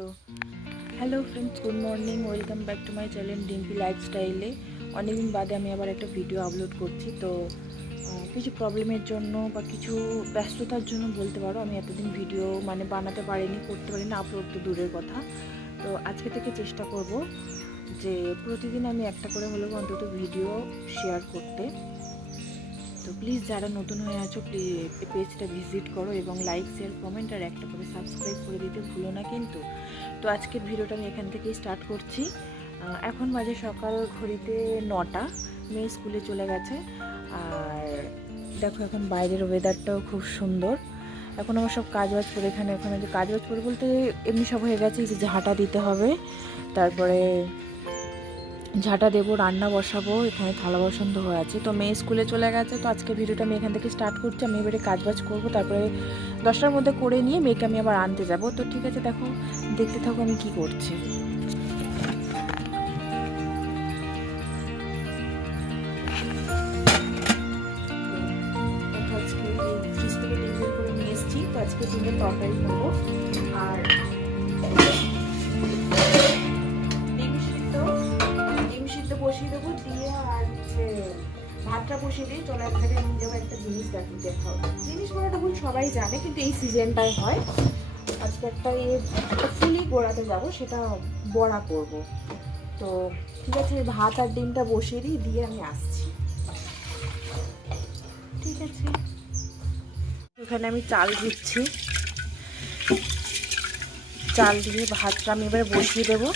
তো hello friends, good morning, welcome back to my channel Dimpi লাইফস্টাইলে। অনেকদিন বাদে আমি আবার একটা ভিডিও আপলোড করছি। তো কিছু প্রবলেমের জন্য বা কিছু ব্যস্ততার জন্য বলতে পারো আমি এতদিন ভিডিও বানাতে পারিনি, করতে পারিনি, আপলোড তো দূরের কথা। তো আজকে থেকে চেষ্টা করব যে প্রতিদিন আমি একটা করে হলেও অন্তত ভিডিও শেয়ার করতে। তো প্লিজ যারা নতুন হয়ে আছো প্লিজ পেজটা ভিজিট করো এবং লাইক, শেয়ার, কমেন্ট আর একটা করে সাবস্ক্রাইব করে দিতে ভুলো না কিন্তু। তো আজকের ভিডিওটা আমি এখান থেকেই স্টার্ট করছি। এখন বাজে সকাল ঘড়িতে 9টা, মেয়ে স্কুলে চলে গেছে। আর দেখো এখন বাইরের ওয়েদারটাও খুব সুন্দর। এখন আমার সব কাজবাজ করে ওখানে যে কাজবাজ করে বলতে এমনি সব হয়ে গেছে, যে ঝাঁটা দিতে হবে, তারপরে ঝাঁটা দেবো, রান্না বসাবো, এখানে থালা বাসন ধোয়া আছে। তো মেয়ে স্কুলে চলে গেছে। তো আজকে ভিডিওটা আমি এখান থেকে স্টার্ট করছি। আমি এবারে কাজবাজ করবো, তারপরে 10টার মধ্যে করে নিয়ে মেয়েকে আমি আবার আনতে যাব। তো ঠিক আছে, দেখো, দেখতে থাকো আমি কি করছি। আজকে ফ্রিজ থেকে ডিম বের করে নিয়ে এসেছি। তো আজকে ডিমের তরকারি করবো। আর ডিম সিদ্ধ বসিয়ে দেবো, দিয়ে আর ভাতটা বসিয়ে দিয়ে চলে এক জায়গায় নিয়ে যাবো। একটা জিনিস দেখাও, জিনিস বলাটা ভুল, সবাই জানে, কিন্তু এই সিজনটাই হয়। আজকে একটা ফুলি গোড়াতে যাবো, সেটা বড়া করব। তো ঠিক আছে, ভাত আর ডিমটা বসিয়ে দিয়ে আমি আসছি। ঠিক আছে, এখানে আমি চাল দিচ্ছি। চাল দিয়ে ভাতটা আমি এবার বসিয়ে দেবো।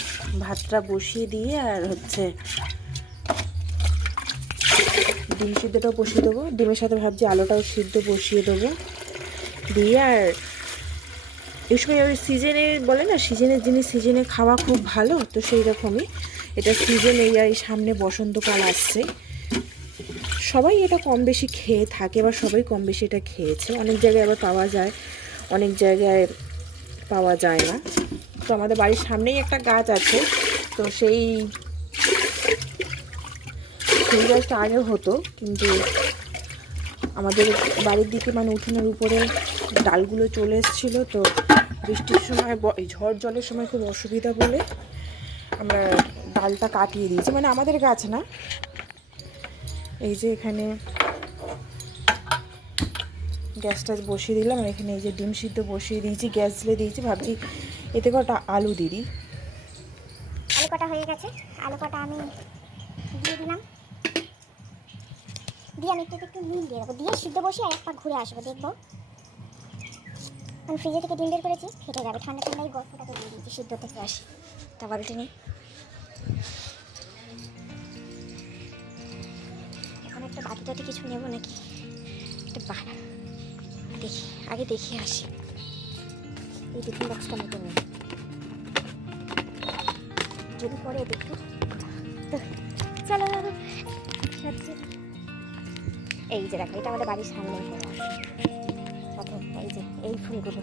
ভাতটা বসিয়ে দিয়ে আর ডিম সিদ্ধটাও বসিয়ে দেবো। ডিমের সাথে ভাবছি আলুটাও সিদ্ধ বসিয়ে দেবো। দিয়ে আর এই সময় ওই সিজনে বলে না, সিজনের জিনিস সিজনে খাওয়া খুব ভালো। তো সেই রকমই এটা সিজন, এই সামনে বসন্তকাল আসছে, সবাই এটা কম বেশি খেয়ে থাকে বা সবাই কম বেশি এটা খেয়েছে। অনেক জায়গায় আবার পাওয়া যায়, অনেক জায়গায় পাওয়া যায় না। তো আমাদের বাড়ির সামনেই একটা গাছ আছে। তো সেই গাছটা আগে হতো, কিন্তু আমাদের বাড়ির দিকে উঠোনের উপরে ডালগুলো চলে এসেছিলো। তো বৃষ্টির সময়, ঝড় জলের সময় খুব অসুবিধা বলে আমরা ডালটা কাটিয়ে দিয়েছি। আমাদের গাছ না। এই যে এখানে গ্যাসটা বসিয়ে দিলাম, আর এখানে এই যে ডিম সিদ্ধ বসিয়ে দিয়েছি, গ্যাস জ্বেলে দিয়েছি। ভাবছি এতে কটা আলু দিই। আলু কটা হয়ে গেছে, আলু কটা আমি দিয়ে দিলাম। দিয়ে আমি একটু নুন দিয়ে দেবো, দিয়ে সিদ্ধ বসিয়ে আর একবার ঘুরে আসবো, দেখবো। আমি ফ্রিজে থেকে ডিম বের করেছি, ফেটে যাবে। ঠান্ডা ঠান্ডাই গল্পটাকে দিয়ে দিয়েছি, সিদ্ধ থেকে আসি। তা বালতি নেই, এখন একটা বাটিটাতে কিছু নেবো নাকি, একটা দেখি, আগে দেখে আসি। এই টিফিন বক্সটা মতো নেই, যদি পরে দেখি। চলো, এই যে দেখো, এটা আমাদের বাড়ির সামনে সাথে এই যে এই ফুলগুলো।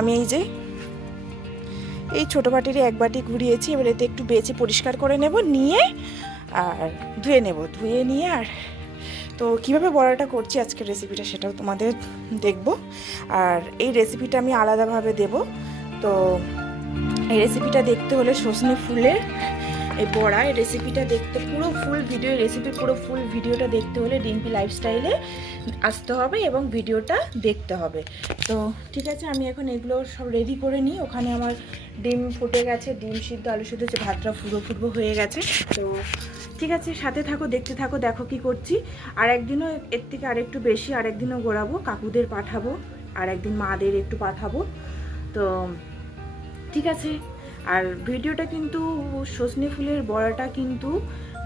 আমি এই ছোটো বাটিরই এক বাটি ঘুরিয়েছি। এবার এতে একটু বেছে পরিষ্কার করে নেব, নিয়ে আর ধুয়ে নিয়ে আর তো কীভাবে বড়াটা করছি আজকের রেসিপিটা সেটাও তোমাদের দেখব। আর এই রেসিপিটা আমি আলাদাভাবে দেব। তো এই রেসিপিটা দেখতে হলে সজনে ফুলের এই বড়া, এই রেসিপিটা দেখতে পুরো ফুল ভিডিও, রেসিপির পুরো ফুল ভিডিওটা দেখতে হলে ডিম্পি লাইফস্টাইলে আসতে হবে এবং ভিডিওটা দেখতে হবে। তো ঠিক আছে, আমি এখন এগুলো সব রেডি করে নিই। ওখানে আমার ডিম ফুটে গেছে, ডিম সিদ্ধ, আলু সিদ্ধ, যে ভাতটা ফুটবো হয়ে গেছে। তো ঠিক আছে, সাথে থাকো, দেখতে থাকো, দেখো কি করছি। আর একদিনও এর থেকে আরেকটু বেশি, আর একদিনও গোড়াবো, কাকুদের পাঠাবো। আর একদিন মাদের একটু পাঠাবো। তো ঠিক আছে। আর ভিডিওটা কিন্তু সজনে ফুলের বড়াটা কিন্তু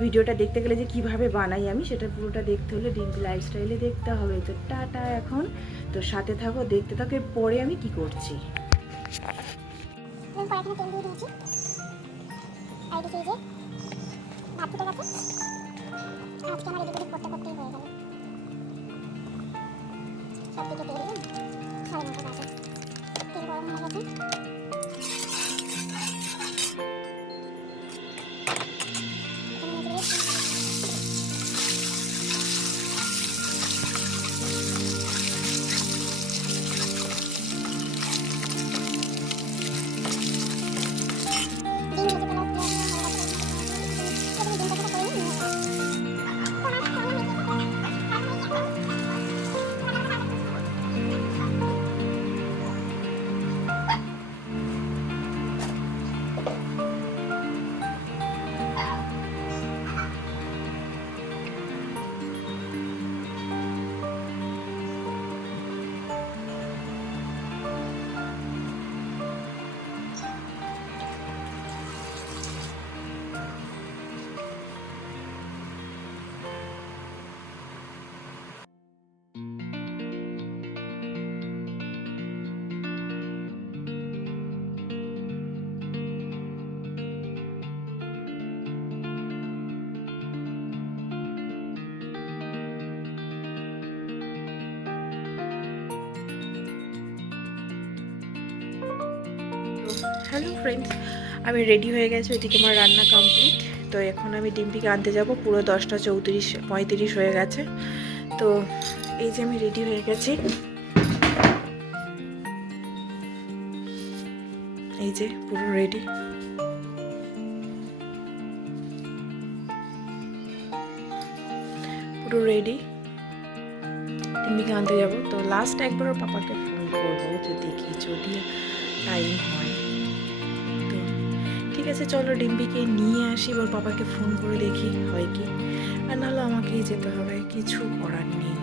ভিডিওটা দেখতে গেলে যে কিভাবে বানাই আমি সেটা পুরোটা দেখতে হলে ডিম্পি লাইফস্টাইলে দেখতে হবে। তো টাটা এখন, তো সাথে থাকো, দেখতে থাকো পরে আমি কি করছি। আজকে আমার এদিকে করতে করতেই হয়ে গেল, সব দিকে তেল দিন, 9:30 বাজে, তেল গরম হয়ে গেছে। হ্যালো ফ্রেন্ডস, আমি রেডি হয়ে গেছি, ওইদিকে আমার রান্না কমপ্লিট। তো এখন আমি ডিম্পিকে আনতে যাব, পুরো 10:34 হয়ে গেছে। তো এই যে আমি রেডি হয়ে গেছি, এই যে পুরো রেডি। পুরো রেডি, ডিম্পিকে আনতে যাব। তো লাস্ট একবার ওর পাপাকে ফোন করবো যদি টাইম হয়। তো ঠিক আছে, চলো ডিম্পিকে নিয়ে আসি, ওর পাপাকে ফোন করে দেখি হয় কি, আর নাহলে আমাকেই যেতে হবে, কিছু করার নেই।